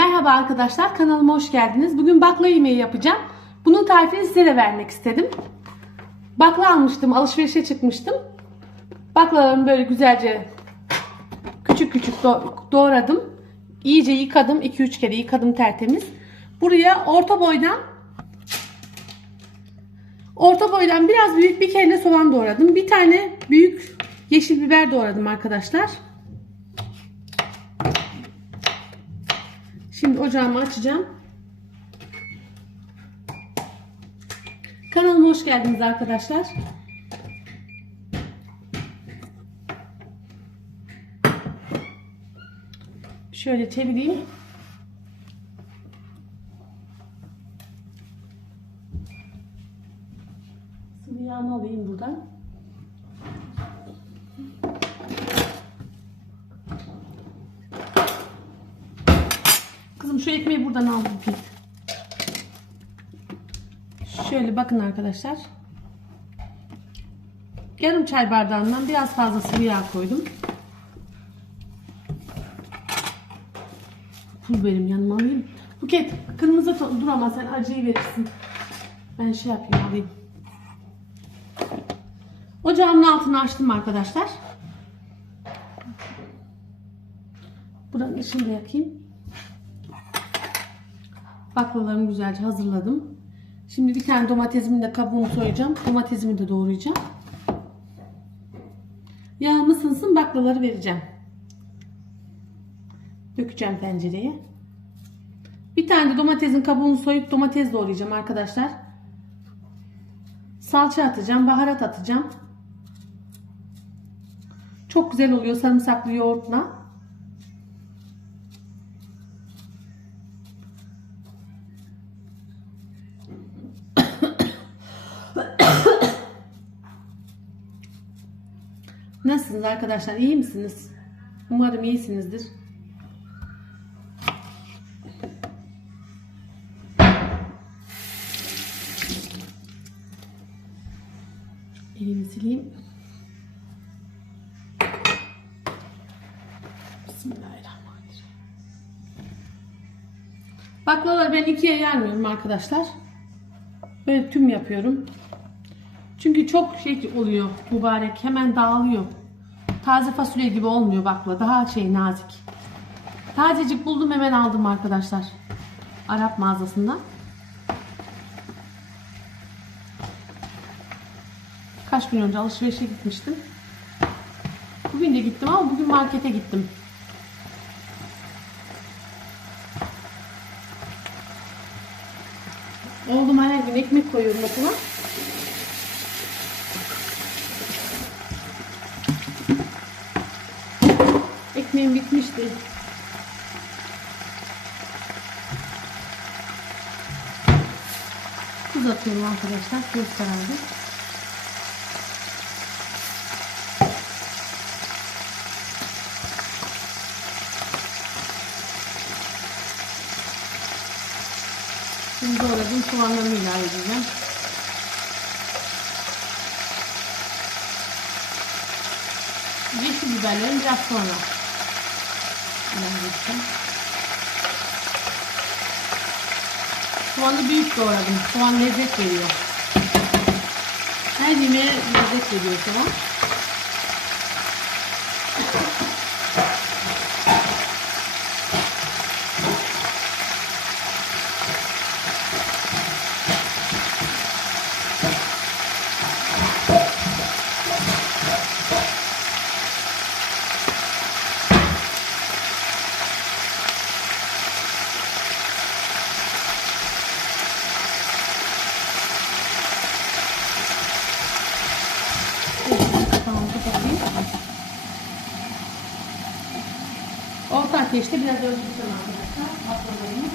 Merhaba arkadaşlar kanalıma hoş geldiniz. Bugün bakla yemeği yapacağım. Bunun tarifini size de vermek istedim. Bakla almıştım, alışverişe çıkmıştım. Baklalarımı böyle güzelce küçük küçük do- doğradım. İyice yıkadım. 2-3 kere yıkadım tertemiz. Buraya orta boydan orta boydan biraz büyük bir kere soğan doğradım. Bir tane büyük yeşil biber doğradım arkadaşlar. Şimdi ocağımı açacağım. Kanalıma hoş geldiniz arkadaşlar. Şöyle çevireyim. Sıvı yağını alayım buradan. Şu ekmeği buradan al bir. Şöyle bakın arkadaşlar. Yarım çay bardağından biraz fazla sıvı yağ koydum. Pul benim yanıma alayım. Buket kırmızı dur ama sen acıyı verirsin. Ben şey yapayım alayım. Ocağımın altını açtım arkadaşlar. Buranın ışığını yakayım. Baklalarımı güzelce hazırladım. Şimdi bir tane domatesimin de kabuğunu soyacağım. Domatesimi de doğrayacağım. Yağım ısınsın baklaları vereceğim. Dökeceğim tencereye. Bir tane de domatesin kabuğunu soyup domates doğrayacağım arkadaşlar. Salça atacağım, baharat atacağım. Çok güzel oluyor sarımsaklı yoğurtla. Nasılsınız arkadaşlar? İyi misiniz? Umarım iyisinizdir. Elimi sileyim. Bismillahirrahmanirrahim. Baklavaları ben ikiye yarmıyorum arkadaşlar. Böyle tüm yapıyorum. Çünkü çok şey oluyor mübarek. Hemen dağılıyor. Taze fasulye gibi olmuyor bakla. Daha şey nazik. Tazecik buldum hemen aldım arkadaşlar. Arap mağazasından. Kaç gün önce alışverişe gitmiştim. Bugün de gittim ama bugün markete gittim. Oğluma her gün ekmek koyuyorum okula. Ekmeğim bitmişti. Tuz arkadaşlar. Göz kararı. Şimdi doğradım soğanlarımı ilave edeceğim. Yeşil biberlerim biraz sonra Soğanı büyük doğradım. Soğan lezzet veriyor. Her yemeğe lezzet veriyor soğan. Ateşte biraz öldüreceğim arkadaşlar. Baklalarımı.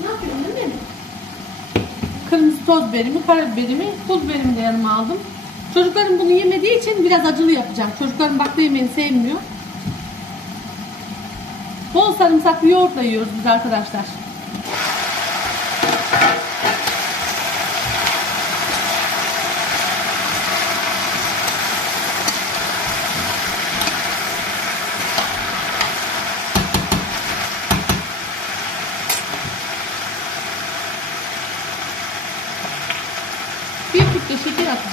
Ne? Kırmızı toz biberimi, karabiberimi, pul biberimi de yanıma aldım. Çocuklarım bunu yemediği için biraz acılı yapacağım. Çocuklarım bakla yemeğini sevmiyor. Bol sarımsaklı yoğurtla yiyoruz biz arkadaşlar.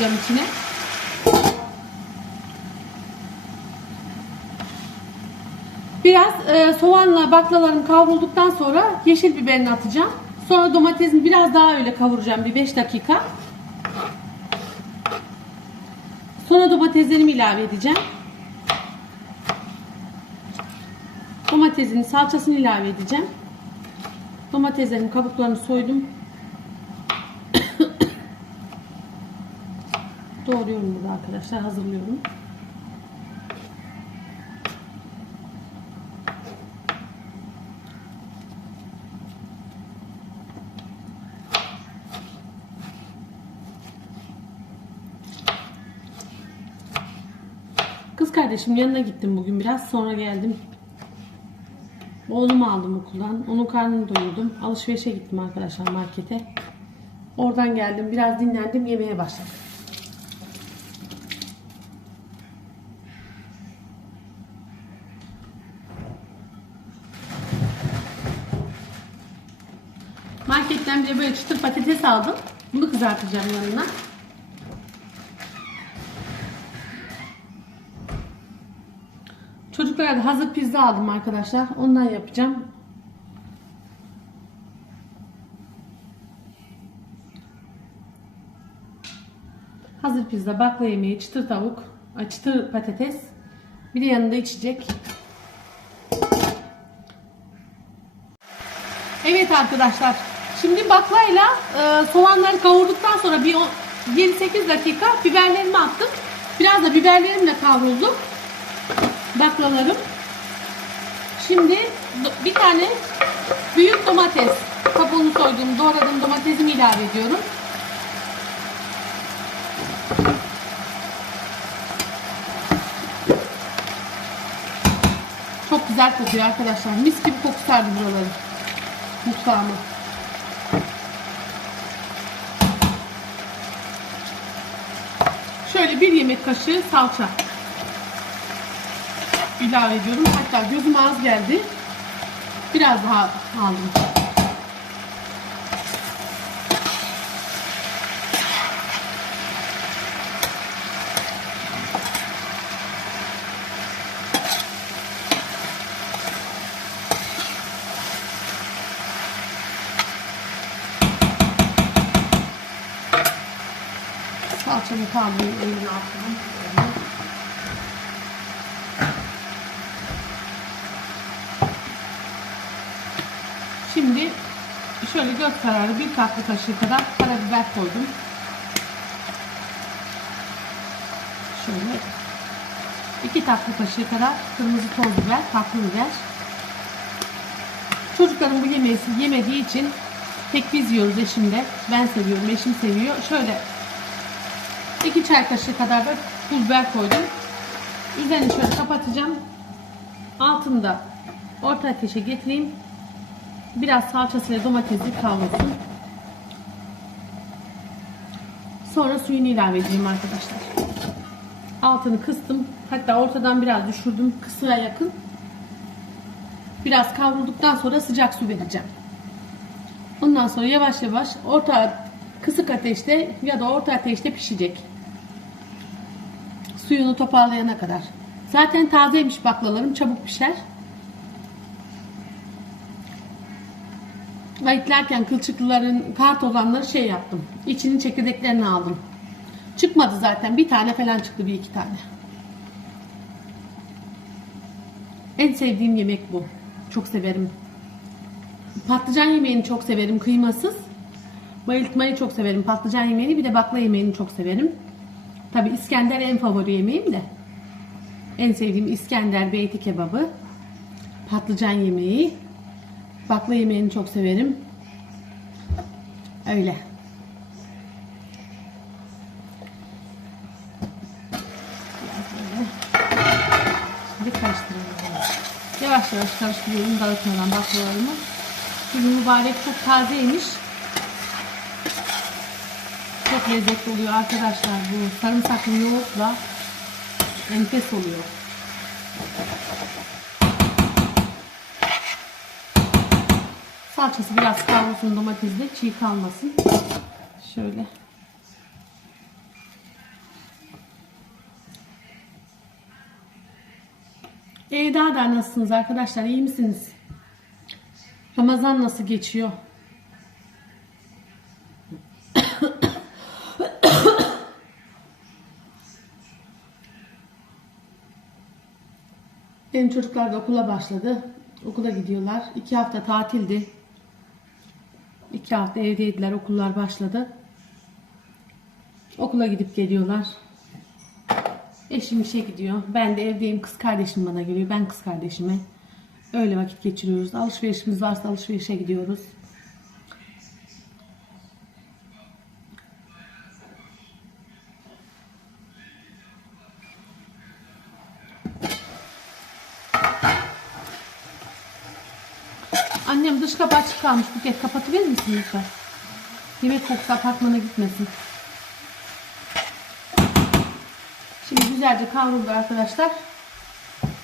Atacağım içine. Biraz e, soğanla baklalarım kavrulduktan sonra yeşil biberini atacağım. Sonra domatesini biraz daha öyle kavuracağım bir 5 dakika. Sonra domateslerimi ilave edeceğim. Domatesin salçasını ilave edeceğim. Domateslerin kabuklarını soydum. Doğruyorum burada arkadaşlar. Hazırlıyorum. Kız kardeşim yanına gittim bugün biraz. Sonra geldim. Oğlumu aldım okuldan. Onun karnını doyurdum. Alışverişe gittim arkadaşlar markete. Oradan geldim. Biraz dinlendim. Yemeğe başladım. De böyle çıtır patates aldım. Bunu kızartacağım yanına. Çocuklara da hazır pizza aldım arkadaşlar. Ondan yapacağım. Hazır pizza, bakla yemeği, çıtır tavuk, çıtır patates. Bir de yanında içecek. Evet arkadaşlar. Şimdi baklayla e, soğanları kavurduktan sonra bir on- 7-8 dakika biberlerimi attım. Biraz da biberlerimle kavruldu baklalarım. Şimdi bir tane büyük domates kabuğunu soyduğum doğradığım domatesimi ilave ediyorum. Çok güzel kokuyor arkadaşlar. Mis gibi koku sardı buraları. Mutfağımı. Şöyle bir yemek kaşığı salça ilave ediyorum. Hatta gözüm az geldi. Biraz daha aldım. Salçamı kaldırayım elimin altına. Şimdi şöyle göz kararı bir tatlı kaşığı kadar karabiber koydum. Şöyle iki tatlı kaşığı kadar kırmızı toz biber, tatlı biber. Çocuklarım bu yemeği yemediği için tek biz yiyoruz eşimle. Ben seviyorum, eşim seviyor. Şöyle iki çay kaşığı kadar da pul biber koydum. Üzerini şöyle kapatacağım. Altında orta ateşe getireyim. Biraz salçasıyla domatesi kavrulsun. Sonra suyunu ilave edeyim arkadaşlar. Altını kıstım. Hatta ortadan biraz düşürdüm. Kısığa yakın. Biraz kavrulduktan sonra sıcak su vereceğim. Ondan sonra yavaş yavaş orta kısık ateşte ya da orta ateşte pişecek. Suyunu toparlayana kadar. Zaten tazeymiş baklalarım çabuk pişer. Ayıklarken kılçıklıların kart olanları şey yaptım. İçinin çekirdeklerini aldım. Çıkmadı zaten. Bir tane falan çıktı bir iki tane. En sevdiğim yemek bu. Çok severim. Patlıcan yemeğini çok severim. Kıymasız. Bayıltmayı çok severim. Patlıcan yemeğini bir de bakla yemeğini çok severim. Tabi İskender en favori yemeğim de. En sevdiğim İskender beyti kebabı. Patlıcan yemeği. Bakla yemeğini çok severim. Öyle. Şimdi karıştırıyorum. Yavaş yavaş karıştırıyorum dağıtmadan baklalarımı. Bugün mübarek çok tazeymiş çok lezzetli oluyor arkadaşlar bu sarımsaklı yoğurtla enfes oluyor. Salçası biraz kavrulsun domatesle çiğ kalmasın. Şöyle. Evde haber nasılsınız arkadaşlar? İyi misiniz? Ramazan nasıl geçiyor? Benim çocuklar da okula başladı. Okula gidiyorlar. İki hafta tatildi. İki hafta evdeydiler. Okullar başladı. Okula gidip geliyorlar. Eşim işe gidiyor. Ben de evdeyim. Kız kardeşim bana geliyor. Ben kız kardeşime. Öyle vakit geçiriyoruz. Alışverişimiz varsa alışverişe gidiyoruz. Annem dış kapı açık kalmış. Buket kapatıverir misin lütfen? Yemek kokusu apartmana gitmesin. Şimdi güzelce kavruldu arkadaşlar.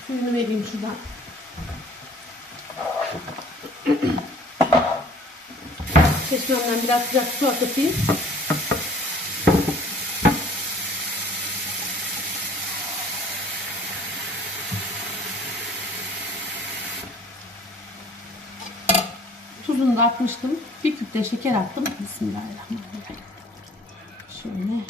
Suyunu vereyim şuradan. Çeşmemden biraz sıcak su akıtayım. Atmıştım. Bir küp de şeker attım. Bismillahirrahmanirrahim. Şöyle.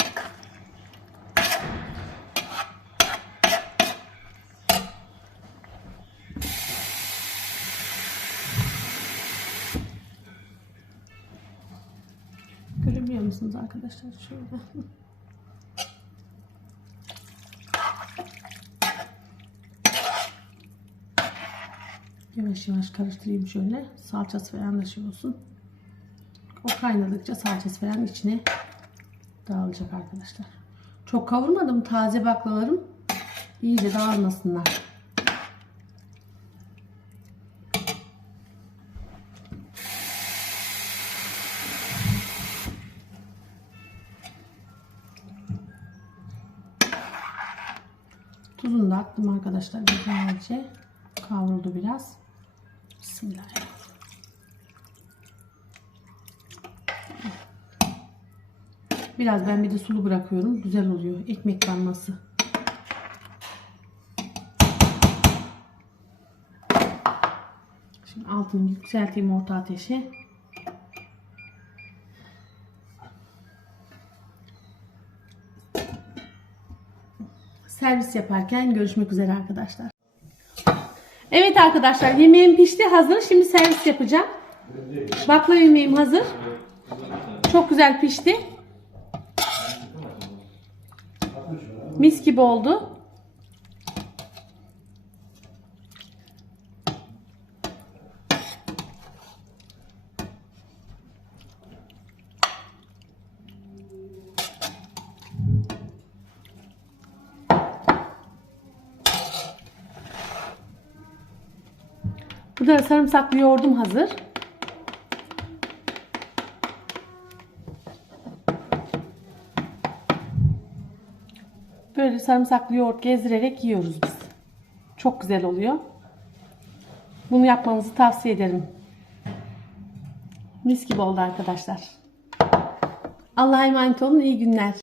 Görebiliyor musunuz arkadaşlar? Şöyle. Yavaş yavaş karıştırayım şöyle. Salçası falan da şey olsun. O kaynadıkça salçası falan içine dağılacak arkadaşlar. Çok kavurmadım taze baklalarım. İyice dağılmasınlar. Tuzunu da attım arkadaşlar güzelce. Kavruldu biraz. Bismillahirrahmanirrahim. Biraz ben bir de sulu bırakıyorum. Güzel oluyor. Ekmek banması. Şimdi altını yükselteyim orta ateşe. Servis yaparken görüşmek üzere arkadaşlar. Evet arkadaşlar yemeğim pişti hazır. Şimdi servis yapacağım. Baklava yemeğim hazır. Çok güzel pişti. Mis gibi oldu. Burada sarımsaklı yoğurdum hazır. Böyle sarımsaklı yoğurt gezdirerek yiyoruz biz. Çok güzel oluyor. Bunu yapmanızı tavsiye ederim. Mis gibi oldu arkadaşlar. Allah'a emanet olun. İyi günler.